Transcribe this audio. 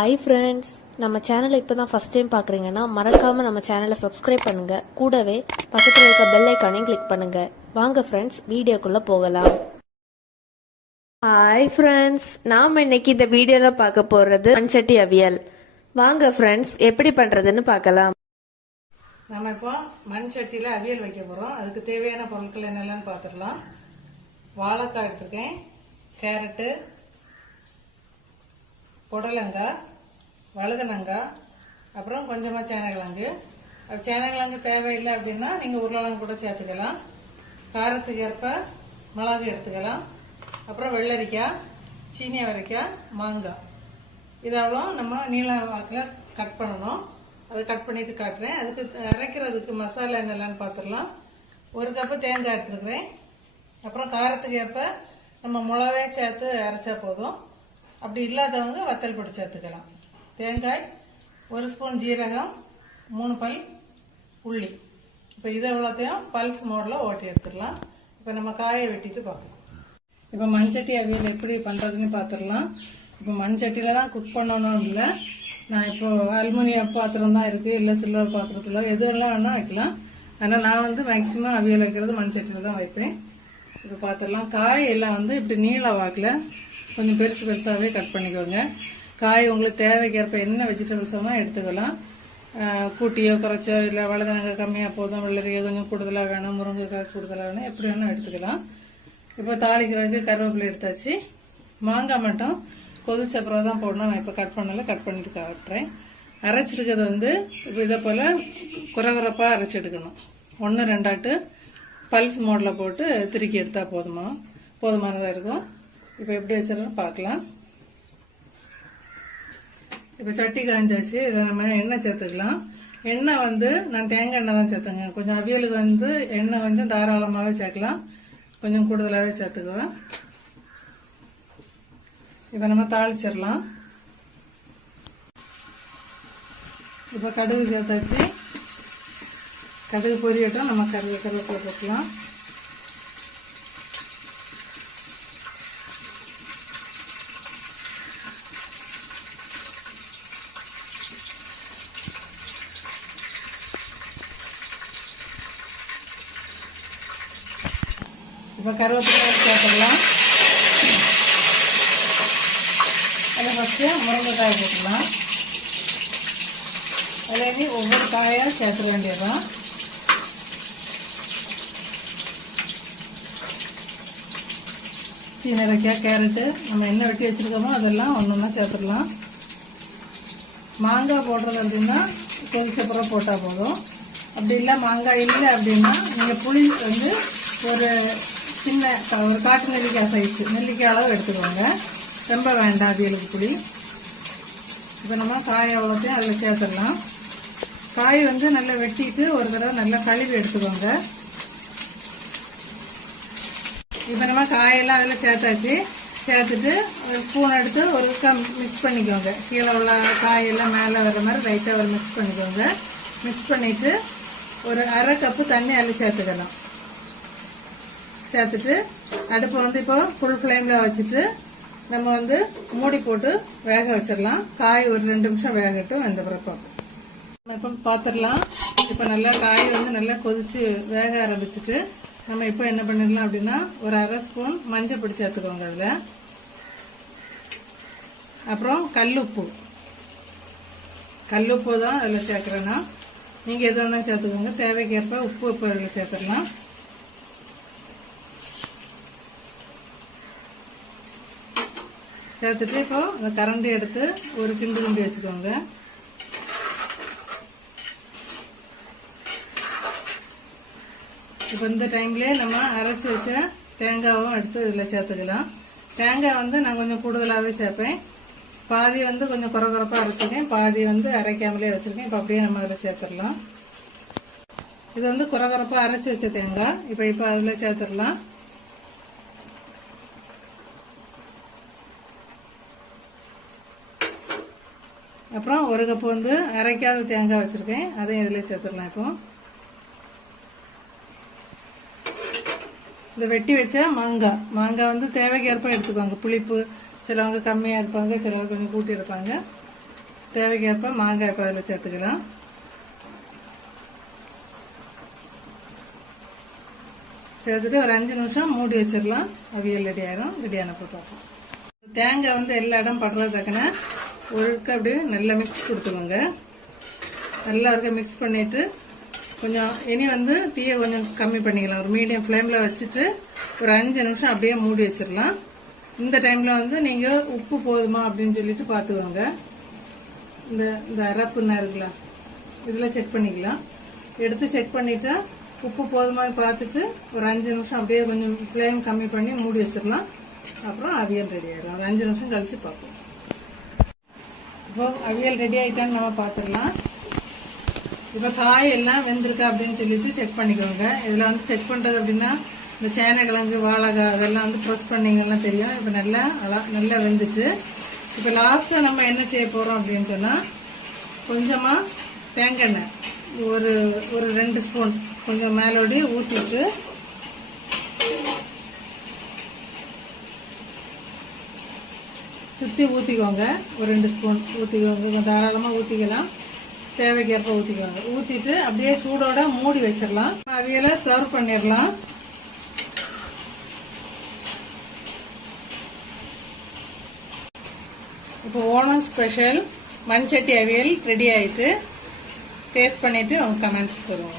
Hi friends, நம்ம சேனலை இப்போ தான் ஃபஸ்ட் டைம் பார்க்குறீங்கன்னா மறக்காமல் நம்ம சேனலை சப்ஸ்கிரைப் பண்ணுங்கள். கூடவே பக்கத்தில் இருக்க பெல் ஐக்கானையும் கிளிக் பண்ணுங்கள். வாங்க ஃப்ரெண்ட்ஸ், வீடியோக்குள்ளே போகலாம். ஹாய் ஃப்ரெண்ட்ஸ், நாம் இன்னைக்கு இந்த வீடியோவில் பார்க்க போகிறது மண்சட்டி அவியல். வாங்க ஃப்ரெண்ட்ஸ், எப்படி பண்ணுறதுன்னு பார்க்கலாம். நம்ம இப்போ மண் சட்டியில் அவியல் வைக்க போகிறோம். அதுக்கு தேவையான பொருட்கள் என்னெல்லாம் பார்த்துடலாம். வாழைக்காய் எடுத்துருக்கேன், கேரட்டு, புடலங்காய், வழுதனங்காய், அப்புறம் கொஞ்சமாக சேனக்கிழங்கு. சேனக்கிழங்கு தேவையில்லை அப்படின்னா நீங்கள் உருளைக்கிழங்கு கூட சேர்த்துக்கலாம். காரத்துக்கு ஏற்ப மிளகு எடுத்துக்கலாம். அப்புறம் வெள்ளரிக்காய், சீனி அவரைக்காய், மாங்காய். இதெல்லாம் நம்ம நீள வாக்கில் கட் பண்ணணும். அதை கட் பண்ணிட்டு காட்டுறேன். அதுக்கு அரைக்கிறதுக்கு மசாலா என்னெல்லான்னு பார்த்துடலாம். 1 கப்பு தேங்காய் எடுத்துருக்கிறேன். அப்புறம் காரத்துக்கு ஏற்ப நம்ம மிளகே சேர்த்து அரைச்சா போதும். அப்படி இல்லாதவங்க வத்தல் பொடி சேர்த்துக்கலாம். தேங்காய், 1 ஸ்பூன் ஜீரகம், 3 பல் உள்ளி. இப்போ இதை எவ்வளோத்தையும் பல்ஸ் மோடில் ஓட்டி எடுத்துடலாம். இப்போ நம்ம காயை வெட்டிட்டு பார்க்கலாம். இப்போ மண்சட்டி அவியல் எப்படி பண்ணுறதுன்னு பார்த்துடலாம். இப்போ மண்சட்டியில் தான் குக் பண்ணணும் இல்லை. நான் இப்போ அலுமினியம் பாத்திரம் தான் இருக்குது, இல்லை சில்வர் பாத்திரத்தில் எதுவெல்லாம் வேணால் வைக்கலாம். ஆனால் நான் வந்து மேக்சிமம் அவியல் வைக்கிறது மண்சட்டியில் தான் வைப்பேன். இப்போ பார்த்துடலாம். காய் எல்லாம் வந்து இப்படி நீள வாக்கில் கொஞ்சம் பெருசு பெருசாகவே கட் பண்ணிக்கோங்க. காய் உங்களுக்கு தேவைக்கேற்ப என்ன வெஜிடபிள்ஸ் வேணால் எடுத்துக்கலாம். கூட்டியோ குறைச்சோ, இல்லை வழுதனங்காய் கம்மியாக போதும், வெள்ளரிக்காய் கொஞ்சம் கூடுதலாக வேணும், முருங்கைக்காய் கூடுதலாக வேணும், எப்படி வேணால் எடுத்துக்கலாம். இப்போ தாளிக்கிறதுக்கு கருவேப்பிலை எடுத்தாச்சு. மாங்காய் மட்டும் கொதிச்ச அப்புறம் தான் போடணும். நான் இப்போ கட் பண்ணல, கட் பண்ணிட்டு காட்டுறேன். அரைச்சிருக்கிறது வந்து இப்போ இதை போல் குறகுறப்பாக அரைச்சி எடுக்கணும். 1-2 பல்ஸ் மோடில் போட்டு திருக்கி எடுத்தால் போதுமானதாக இருக்கும். இப்போ எப்படி வச்சிடலாம் பார்க்கலாம். இப்போ சட்டி காய்ஞ்சாச்சு. இதை நம்ம எண்ணெய் சேர்த்துக்கலாம். எண்ணெய் வந்து நான் தேங்காய் எண்ணெய் தான் சேர்த்துங்க. கொஞ்சம் அவியலுக்கு வந்து எண்ணெய் கொஞ்சம் தாராளமாகவே சேர்க்கலாம், கொஞ்சம் கூடுதலாகவே சேர்த்துக்குவேன். இப்போ நம்ம தாளிச்சிடலாம். இப்போ கடுகு சேர்த்தாச்சு. கடுகு பொரியட்டும். நம்ம கருவேப்பிலை போட்டுக்கலாம். இப்போ கருவேப்பிலை சேர்த்துக்கலாம். அதில் ஃபஸ்ட்டு முருங்கைக்காய் போட்டுக்கலாம். அதே ஒவ்வொரு காயாக சேர்த்துக்க வேண்டியதுதான். சீனரைக்காய், கேரட்டு நம்ம என்ன வெட்டி வச்சுருக்கோமோ அதெல்லாம் ஒன்றா சேர்த்துடலாம். மாங்காய் போடுறது அப்படின்னா கொதிச்சப்புறம் போட்டால் போதும். அப்படி இல்லை மாங்காய் இல்லை அப்படின்னா நீங்கள் புளி வந்து ஒரு சின்ன ஒரு காட்டு நெல்லிக்காய் சைஸு நெல்லிக்காய் அளவு எடுத்துக்கோங்க. ரொம்ப வேண்டாம் அவியலுக்கு புளி. இப்போ நம்ம காய் அவ்வளோத்தையும் அதில் சேர்த்துடலாம். காய் வந்து நல்லா வெட்டிட்டு ஒரு தடவை நல்லா கழுவி எடுத்துக்கோங்க. இப்போ நம்ம காயெல்லாம் அதில் சேர்த்தாச்சு. சேர்த்துட்டு ஒரு ஸ்பூன் எடுத்து ஒரு மிக்ஸ் பண்ணிக்கோங்க. கீழே உள்ள காயெல்லாம் மேலே வர்ற மாதிரி லைட்டாக ஒரு மிக்ஸ் பண்ணிக்கோங்க. மிக்ஸ் பண்ணிட்டு ஒரு 1/2 கப்பு தண்ணி அதில் சேர்த்துக்கலாம். சேர்த்துட்டு அடுப்பை வந்து இப்போ ஃபுல் ஃப்ளேமில் வச்சுட்டு நம்ம வந்து மூடி போட்டு வேக வச்சிடலாம். காய் ஒரு 2 நிமிஷம் வேகட்டும். அந்த பிறப்பு நம்ம இப்போ பார்த்துடலாம். இப்போ நல்லா காய் வந்து நல்லா கொதிச்சு வேக ஆரம்பிச்சுட்டு நம்ம இப்போ என்ன பண்ணிடலாம் அப்படின்னா ஒரு 1/2 ஸ்பூன் மஞ்சள் பொடி சேர்த்துக்கோங்க. அதில் அப்புறம் கல்லுப்பு தான் அதில் சேர்க்குறேன்னா நீங்கள் எது வேணால் சேர்த்துக்கோங்க. தேவைக்கேற்ப உப்பு இப்போ அதில் சேர்த்துடலாம். சேர்த்துட்டு இப்போ அந்த கரண்டி எடுத்து ஒரு கிண்டி வச்சுக்கோங்க. இப்போ இந்த டைம்லேயே நம்ம அரைச்சி வச்ச தேங்காவும் எடுத்து இதில் சேர்த்துக்கலாம். தேங்காய் வந்து நான் கொஞ்சம் கூடுதலாகவே சேர்ப்பேன். பாதி வந்து கொஞ்சம் குறகுறப்பாக அரைச்சிருக்கேன், பாதி வந்து அரைக்காமலே வச்சுருக்கேன். இப்போ அப்படியே நம்ம அதில் சேர்த்துடலாம். இது வந்து குறகுறப்பாக அரைச்சி வச்ச தேங்காய். இப்போ அதில் சேர்த்துடலாம். அப்புறம் 1 கப்பு வந்து அரைக்காத தேங்காய் வச்சுருக்கேன், அதையும் இதில் சேர்த்துடலாம். இப்போ இந்த வெட்டி வச்ச மாங்காய் வந்து தேவைக்கேற்ப எடுத்துக்கோங்க. புளிப்பு சிலவங்க கம்மியாக இருப்பாங்க, சிலவங்க கொஞ்சம் கூட்டி இருப்பாங்க. தேவைக்கேற்ப மாங்காய் இப்போ அதில் சேர்த்துக்கலாம். சேர்த்துட்டு ஒரு 5 நிமிஷம் மூடி வச்சிடலாம். அவியல் ரெடி ஆயிரும். ரெடியானப்போ பார்ப்போம். தேங்காய் வந்து எல்லா இடம் படுறதுக்குன்னா ஒருக்க அப்படியே நல்லா மிக்ஸ் கொடுத்துக்கோங்க. நல்லா இருக்க மிக்ஸ் பண்ணிட்டு கொஞ்சம் இனி வந்து தீயை கொஞ்சம் கம்மி பண்ணிக்கலாம். ஒரு மீடியம் ஃப்ளேம்ல வச்சுட்டு ஒரு 5 நிமிஷம் அப்படியே மூடி வச்சிடலாம். இந்த டைம்ல வந்து நீங்க உப்பு போதுமா அப்படின்னு சொல்லிட்டு பாத்துக்கோங்க. இந்த அரப்புன்னா இருக்கலாம், இதுல செக் பண்ணிக்கலாம். எடுத்து செக் பண்ணிட்டா உப்பு போதுமான்னு பார்த்துட்டு ஒரு 5 நிமிஷம் அப்படியே கொஞ்சம் ஃப்ளேம் கம்மி பண்ணி மூடி வச்சிடலாம். அப்புறம் அவியல் ரெடி ஆயிடும். ஒரு 5 நிமிஷம் கழிச்சு பார்ப்போம். இப்போ அவியல் ரெடி ஆயிட்டான்னு நம்ம பாத்துடலாம். இப்ப காய் எல்லாம் வெந்திருக்கா அப்படின்னு சொல்லிட்டு செக் பண்ணிக்கோங்க. இதுல வந்து செக் பண்றது அப்படின்னா இந்த சேனைக்கிழங்கு, வாழைக்காய் அதெல்லாம் வந்து ப்ரெஸ் பண்ணீங்கன்னா தெரியும். இப்ப நல்லா வெந்துட்டு இப்ப லாஸ்ட்ல நம்ம என்ன செய்ய போறோம் அப்படின்னு சொன்னா கொஞ்சமா தேங்காய் எண்ணெய் ஒரு 2 ஸ்பூன் கொஞ்சம் மேலோடி ஊத்திட்டு சுத்தி ஊத்திக்கோங்க. ஒரு 2 ஸ்பூன் ஊத்திக்கோங்க. கொஞ்சம் தாராளமா ஊத்திக்கலாம். தேவைக்கேற்ப ஊத்திக்கோங்க. ஊத்திட்டு அப்படியே சூடோட மூடி வச்சிடலாம். அவியல சர்வ் பண்ணிடலாம். இப்போ ஓணம் ஸ்பெஷல் மண்சட்டி அவியல் ரெடி ஆயிட்டு டேஸ்ட் பண்ணிட்டு உங்க கமெண்ட்ஸ் சொல்லுங்க.